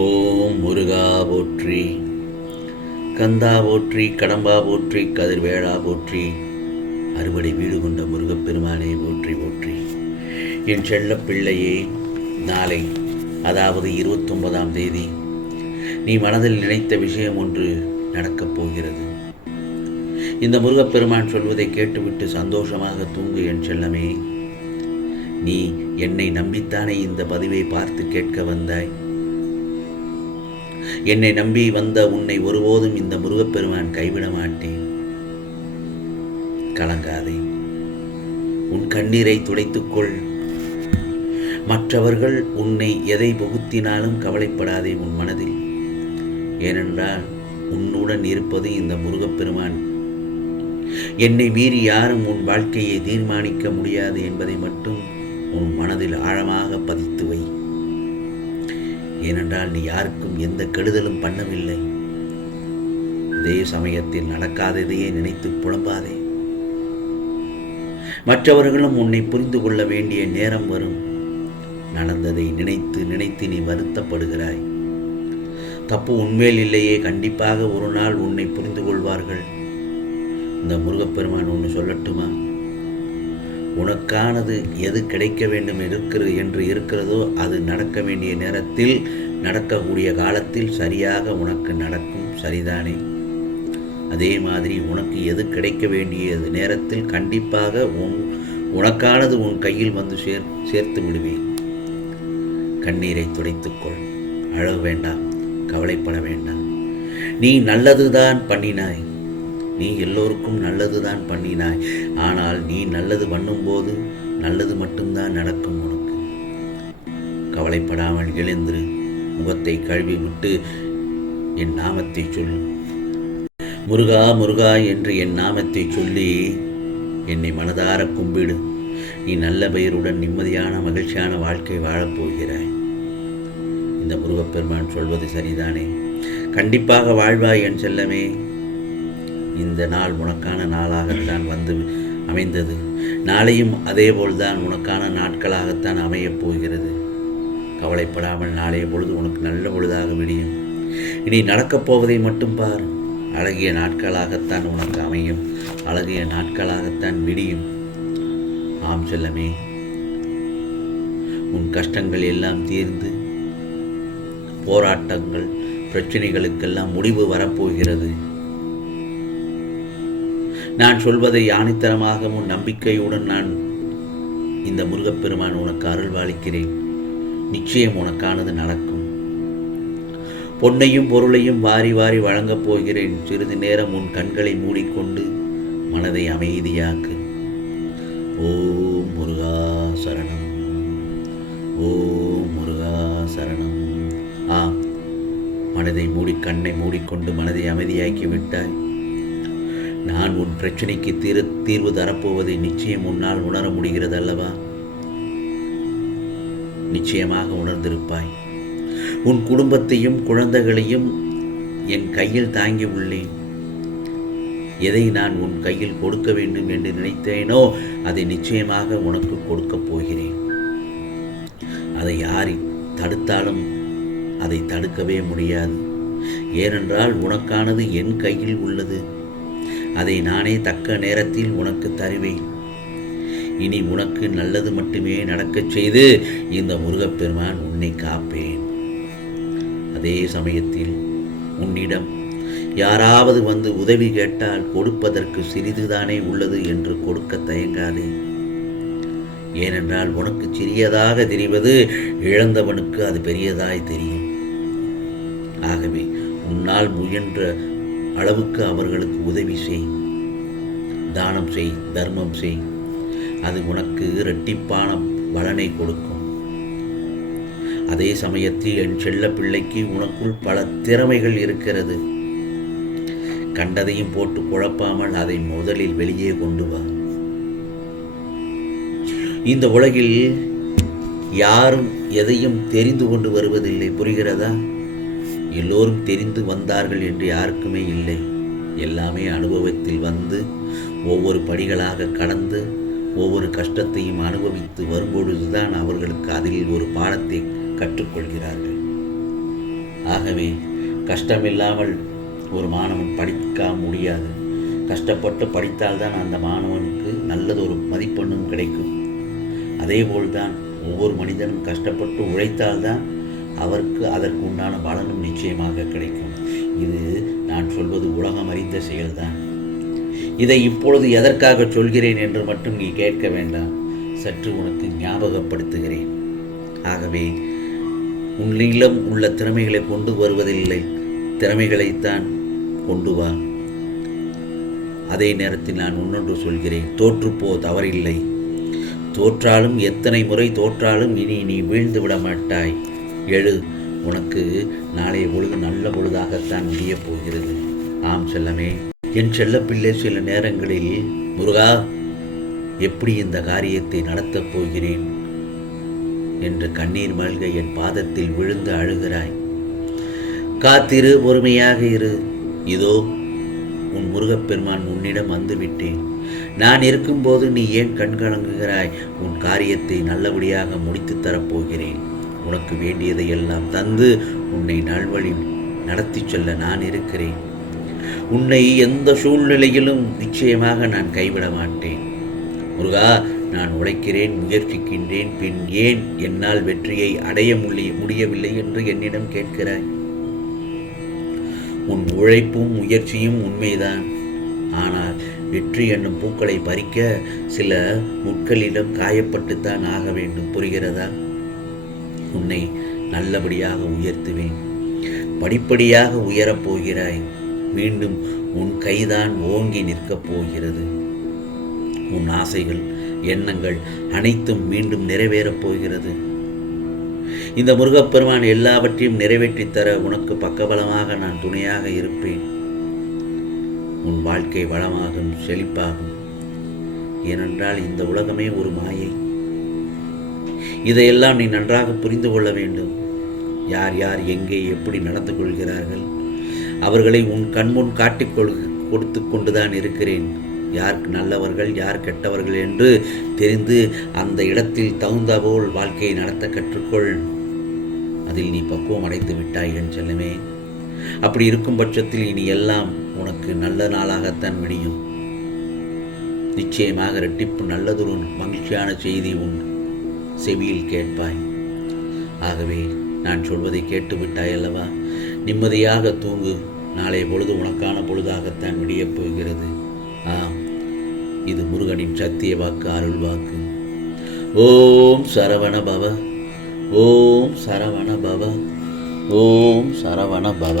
ஓம் முருகா போற்றி, கந்தா போற்றி, கடம்பா போற்றி, கதிர்வேளா போற்றி, அறுபடை வீடு கொண்ட முருகப்பெருமானே போற்றி போற்றி. என் செல்ல பிள்ளையே, நாளை அதாவது 29ஆம் தேதி நீ மனதில் நினைத்த விஷயம் ஒன்று நடக்கப் போகிறது. இந்த முருகப்பெருமான் சொல்வதை கேட்டுவிட்டு சந்தோஷமாக தூங்கு என் செல்லமே. நீ என்னை நம்பித்தானே இந்த பதிவை பார்த்து கேட்க வந்தாய். என்னை நம்பி வந்த உன்னை ஒருபோதும் இந்த முருகப்பெருமான் கைவிட மாட்டேன். கலங்காதே, உன் கண்ணீரை துடைத்துக்கொள். மற்றவர்கள் உன்னை எதை புகுத்தினாலும் கவலைப்படாதே உன் மனதில். ஏனென்றால் உன்னுடன் இருப்பது இந்த முருகப்பெருமான். என்னை மீறி யாரும் உன் வாழ்க்கையை தீர்மானிக்க முடியாது என்பதை மட்டும் உன் மனதில் ஆழமாக பதித்து வை. ஏனென்றால் நீ யாருக்கும் எந்த கெடுதலும் பண்ணவில்லை. அதே சமயத்தில் நடக்காததையே நினைத்து புலம்பாதே. மற்றவர்களும் உன்னை புரிந்து கொள்ள வேண்டிய நேரம் வரும். நடந்ததை நினைத்து நினைத்து நீ வருத்தப்படுகிறாய். தப்பு உன்மேல் இல்லையே, கண்டிப்பாக ஒரு நாள் உன்னை புரிந்து கொள்வார்கள். இந்த முருகப்பெருமான் ஒன்று சொல்லட்டுமா? உனக்கானது எது கிடைக்க வேண்டும் என்று இருக்கிறதோ அது நடக்க வேண்டிய நேரத்தில், நடக்கக்கூடிய காலத்தில் சரியாக உனக்கு நடக்கும். சரிதானே? அதே மாதிரி உனக்கு எது கிடைக்க வேண்டியது நேரத்தில் கண்டிப்பாக உனக்கானது உன் கையில் வந்து சேர்த்து விடுவேன். கண்ணீரை துடைத்துக்கொள். அழ வேண்டாம், கவலைப்பட வேண்டாம். நீ நல்லதுதான் பண்ணினாய். நீ எல்லோருக்கும் நல்லதுதான் பண்ணினாய். ஆனால் நீ நல்லது பண்ணும்போது நல்லது மட்டும்தான் நடக்கும் உனக்கு. கவலைப்படாமல் எழுந்திரு. முகத்தை கழுவி விட்டு என் நாமத்தை சொல்லு. முருகா முருகா என்று என் நாமத்தை சொல்லி என்னை மனதார கும்பிடு. நீ நல்ல பெயருடன் நிம்மதியான மகிழ்ச்சியான வாழ்க்கை வாழப்போகிறாய். இந்த முருகப்பெருமான் சொல்வது சரிதானே? கண்டிப்பாக வாழ்வாய் என் செல்லமே. இந்த நாள் உனக்கான நாளாகத்தான் வந்து அமைந்தது. நாளையும் அதேபோல்தான் உனக்கான நாட்களாகத்தான் அமையப் போகிறது. கவலைப்படாமல் நாளைய பொழுது உனக்கு நல்ல பொழுதாக விடியும். இனி நடக்கப் போவதை மட்டும் பார். அழகிய நாட்களாகத்தான் உனக்கு அமையும். அழகிய நாட்களாகத்தான் விடியும். ஆம் செல்லமே, உன் கஷ்டங்கள் எல்லாம் தீர்ந்து போராட்டங்கள் பிரச்சனைகளுக்கெல்லாம் முடிவு வரப்போகிறது. நான் சொல்வதை ஆணித்தரமாக உன் நம்பிக்கையுடன் நான் இந்த முருகப்பெருமான் உனக்கு அருள்வாளிக்கிறேன். நிச்சயம் உனக்கானது நடக்கும். பொன்னையும் பொருளையும் வாரி வாரி வழங்கப் போகிறேன். சிறிது நேரம் உன் கண்களை மூடிக்கொண்டு மனதை அமைதியாக்கு. ஓம் முருகா சரணம், ஓம் முருகா சரணம். மனதை கண்ணை மூடிக்கொண்டு மனதை அமைதியாக்கி விட்டாய். நான் உன் பிரச்சனைக்கு தீர்வு தரப்போவதை நிச்சயம் உன்னால் உணர முடிகிறது அல்லவா? நிச்சயமாக உணர்ந்திருப்பாய். உன் குடும்பத்தையும் குழந்தைகளையும் என் கையில் தாங்கி உள்ளேன். எதை நான் உன் கையில் கொடுக்க வேண்டும் என்று நினைத்தேனோ அதை நிச்சயமாக உனக்கு கொடுக்கப் போகிறேன். அதை யாரை தடுத்தாலும் அதை தடுக்கவே முடியாது. ஏனென்றால் உனக்கானது என் கையில் உள்ளது. அதை நானே தக்க நேரத்தில் உனக்கு தருவேன். இனி உனக்கு நல்லது மட்டுமே நடக்கச் செய்து இந்த முருகப்பெருமான் உன்னை காப்பேன். அதே சமயத்தில் உன்னிடம் யாராவது வந்து உதவி கேட்டால் கொடுப்பதற்கு சிறிதுதானே உள்ளது என்று கொடுக்க தயங்காதே. ஏனென்றால் உனக்கு சிறியதாக தெரிவது இழந்தவனுக்கு அது பெரியதாய் தெரியும். ஆகவே உன்னால் முயன்ற அளவுக்கு அவர்களுக்கு உதவி செய், தானம் செய், தர்மம் செய். அது உனக்கு இரட்டிப்பான பலனை கொடுக்கும். அதே சமயத்தில் என் செல்ல பிள்ளைக்கு உனக்குள் பல திறமைகள் இருக்கிறது. கண்டதையும் போட்டு குழப்பாமல் அதை முதலில் வெளியே கொண்டு வா. இந்த உலகில் யாரும் எதையும் தெரிந்து கொண்டு வருவதில்லை. புரிகிறதா? எல்லோரும் தெரிந்து வந்தார்கள் என்று யாருக்குமே இல்லை. எல்லாமே அனுபவத்தில் வந்து ஒவ்வொரு படிகளாக கடந்து ஒவ்வொரு கஷ்டத்தையும் அனுபவித்து வரும்பொழுதுதான் அவர்களுக்கு அதில் ஒரு பாடத்தை கற்றுக்கொள்கிறார்கள். ஆகவே கஷ்டமில்லாமல் ஒரு மாணவன் படிக்க முடியாது. கஷ்டப்பட்டு படித்தால்தான் அந்த மாணவனுக்கு நல்லதொரு மதிப்பெண்ணும் கிடைக்கும். அதேபோல்தான் ஒவ்வொரு மனிதனும் கஷ்டப்பட்டு உழைத்தால்தான் அவருக்கு அதற்கு உண்டான பலனும் நிச்சயமாக கிடைக்கும். இது நான் சொல்வது உலகம் அறிந்த செயல்தான். இதை இப்பொழுது எதற்காக சொல்கிறேன் என்று மட்டும் நீ கேட்க வேண்டாம். சற்று உனக்கு ஞாபகப்படுத்துகிறேன். ஆகவே உன்னிடம் உள்ள திறமைகளை கொண்டு வருவதில்லை, திறமைகளைத்தான் கொண்டு வா. அதே நேரத்தில் நான் இன்னொன்று சொல்கிறேன், தோற்றுப்போ, தவறில்லை. தோற்றாலும் எத்தனை முறை தோற்றாலும் இனி நீ வீழ்ந்து விட மாட்டாய். எழு, உனக்கு நாளைய பொழுது நல்ல பொழுதாகத்தான் முடியப் போகிறது. ஆம் செல்லமே, என் செல்லப்பிள்ளை சில நேரங்களில் முருகா எப்படி இந்த காரியத்தை நடத்தப் போகிறேன் என்று கண்ணீர் மல்க என் பாதத்தில் விழுந்து அழுகிறாய். காத்திரு, பொறுமையாக இரு. இதோ உன் முருகப்பெருமான் உன்னிடம் வந்துவிட்டேன். நான் இருக்கும்போது நீ ஏன் கண்கலங்குகிறாய்? உன் காரியத்தை நல்லபடியாக முடித்து தரப்போகிறேன். உனக்கு வேண்டியதை எல்லாம் தந்து உன்னை நல்வழி நடத்தி செல்ல நான் இருக்கிறேன். உன்னை எந்த சூழ்நிலையிலும் நிச்சயமாக நான் கைவிட மாட்டேன். முருகா, நான் உழைக்கிறேன், முயற்சிக்கின்றேன், பின் ஏன் என்னால் வெற்றியை அடைய முடியவில்லை என்று என்னிடம் கேட்கிறாய்? உன் உழைப்பும் முயற்சியும் உண்மைதான். ஆனால் வெற்றி என்னும் பூக்களை பறிக்க சில முட்களிடம் காயப்பட்டுத்தான் ஆக வேண்டும். புரிகிறதா? உன்னை நல்லபடியாக உயர்த்துவேன். படிப்படியாக உயரப் போகிறாய். மீண்டும் உன் கைதான் ஓங்கி நிற்கப் போகிறது. உன் ஆசைகள், எண்ணங்கள் அனைத்தும் மீண்டும் நிறைவேறப் போகிறது. இந்த முருகப்பெருமான் எல்லாவற்றையும் நிறைவேற்றித் தர உனக்கு பக்கபலமாக நான் துணையாக இருப்பேன். உன் வாழ்க்கை வளமாகும், செழிப்பாகும். ஏனென்றால் இந்த உலகமே ஒரு மாயை. இதையெல்லாம் நீ நன்றாக புரிந்து கொள்ள வேண்டும். யார் யார் எங்கே எப்படி நடந்து கொள்கிறார்கள் அவர்களை உன் கண்முன் காட்டிக் கொடுத்து கொண்டுதான் இருக்கிறேன். யார் நல்லவர்கள் யார் கெட்டவர்கள் என்று தெரிந்து அந்த இடத்தில் தகுந்தபோல் வாழ்க்கையை நடத்த கற்றுக்கொள். அதில் நீ பக்குவம் அடைந்து விட்டாய் என் செல்லமே. அப்படி இருக்கும் பட்சத்தில் இனி எல்லாம் உனக்கு நல்ல நாளாகத்தான் விடியும். நிச்சயமாக இரட்டிப்பு நல்லதொரு மகிழ்ச்சியான செய்தி உன் செவியில் கேட்பாய். ஆகவே நான் சொல்வதை கேட்டு விட்டாய் அல்லவா? நிம்மதியாக தூங்கு. நாளைய பொழுது உனக்கான பொழுதாகத்தான் விடியப் போகிறது. ஆம், இது முருகனின் சத்திய வாக்கு, அருள் வாக்கு. ஓம் சரவண பவ, ஓம் சரவண பவ, ஓம் சரவண பவ.